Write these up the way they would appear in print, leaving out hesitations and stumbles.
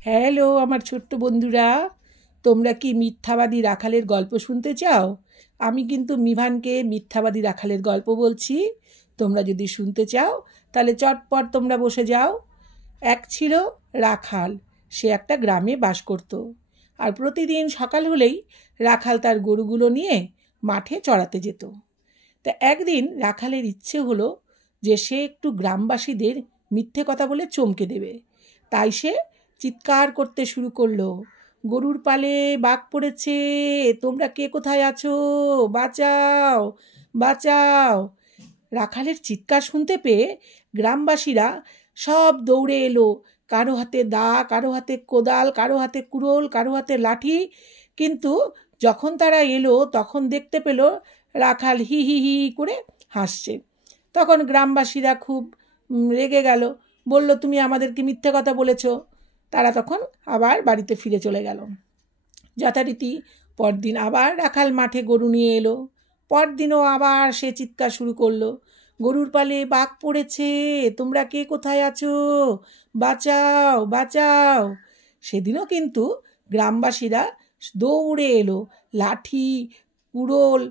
Hello আমার ছোট্ট বন্ধুরা, তোমরা কি মিথ্যাবাদী রাখালের গল্প শুনতে চাও? আমি কিন্তু মিভানকে মিথ্যাবাদী রাখালের গল্প বলছি। তোমরা যদি শুনতে চাও তাহলে চটপট তোমরা বসে যাও। এক ছিল রাখাল, সে একটা গ্রামে বাস করত। আর প্রতিদিন সকাল হলেই রাখাল তার গরুগুলো নিয়ে মাঠে চড়াতে যেত। তা একদিন রাখালের ইচ্ছে হলো যে সে একটু গ্রামবাসীদের মিথ্যে কথা বলে চমকে দেবে। তাই সে চিৎকার করতে শুরু করলো, গরুর পালে বাঘ পড়েছে, তোমরা কে কোথায় আছো, বাঁচাও বাঁচাও। রাখালের চিৎকার শুনতে পেয়ে গ্রামবাসীরা সব দৌড়ে এলো। কারো হাতে দা, কারো হাতে কোদাল, কারো হাতে কুড়োল, কারো হাতে লাঠি। কিন্তু যখন তারা এলো তখন দেখতে পেল রাখাল হি হি হি করে হাসছে। তখন গ্রামবাসীরা খুব রেগে গেল, বলল, তুমি আমাদেরকে মিথ্যে কথা বলেছ। তারা তখন আবার বাড়িতে ফিরে চলে গেল। যথারীতি পরদিন আবার রাখাল মাঠে গরু নিয়ে এলো। পরদিনও আবার সে চিৎকার শুরু করলো, গরুর পালে বাঘ পড়েছে, তোমরা কে কোথায় আছো, বাঁচাও বাঁচাও। সেদিনও কিন্তু গ্রামবাসীরা দৌড়ে এলো, লাঠি, কুড়োল,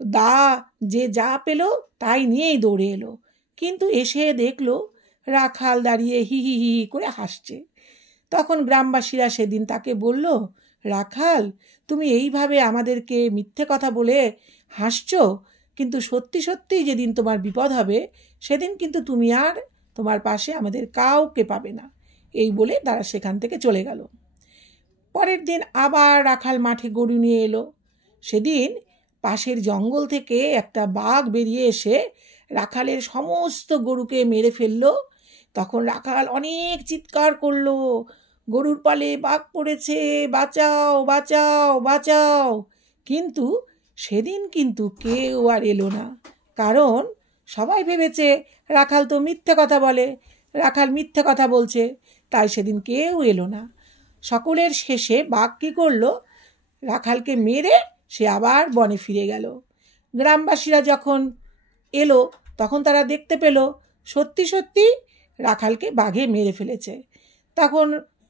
দা, যে যা পেল তাই নিয়েই দৌড়ে এলো। কিন্তু এসে দেখলো রাখাল দাঁড়িয়ে হি হি হি করে হাসছে। তখন গ্রামবাসীরা সেদিন তাকে বলল, রাখাল, তুমি এইভাবে আমাদেরকে মিথ্যে কথা বলে হাসছো, কিন্তু সত্যি সত্যিই যেদিন তোমার বিপদ হবে সেদিন কিন্তু তুমি আর তোমার পাশে আমাদের কাউকে পাবে না। এই বলে তারা সেখান থেকে চলে গেল। পরের দিন আবার রাখাল মাঠে গরু নিয়ে এলো। সেদিন পাশের জঙ্গল থেকে একটা বাঘ বেরিয়ে এসে রাখালের সমস্ত গরুকে মেরে ফেললো। তখন রাখাল অনেক চিৎকার করলো, গরুর পালে বাঘ পড়েছে, বাঁচাও বাঁচাও বাঁচাও। কিন্তু সেদিন কিন্তু কেউ আর এলো না, কারণ সবাই ভেবেছে রাখাল তো মিথ্যে কথা বলে, রাখাল মিথ্যে কথা বলছে, তাই সেদিন কেউ এলো না। সকলের শেষে বাঘ কী করলো, রাখালকে মেরে সে আবার বনে ফিরে গেল। গ্রামবাসীরা যখন এলো তখন তারা দেখতে পেল সত্যি সত্যি রাখালকে বাঘে মেরে ফেলেছে। তখন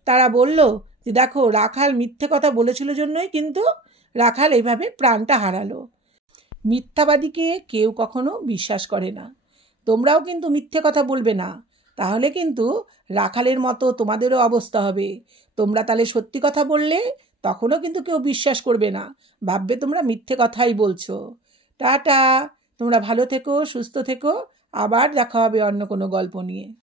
তারা বলল যে দেখো, রাখাল মিথ্যে কথা বলেছিল জন্যই কিন্তু রাখাল এইভাবে প্রাণটা হারালো। মিথ্যাবাদীকে কেউ কখনো বিশ্বাস করে না। তোমরাও কিন্তু মিথ্যে কথা বলবে না, তাহলে কিন্তু রাখালের মতো তোমাদেরও অবস্থা হবে। তোমরা তাহলে সত্যি কথা বললে তখনও কিন্তু কেউ বিশ্বাস করবে না, ভাববে তোমরা মিথ্যে কথাই বলছো। টাটা, তোমরা ভালো থেকো, সুস্থ থেকো, আবার দেখা হবে অন্য কোনো গল্প নিয়ে।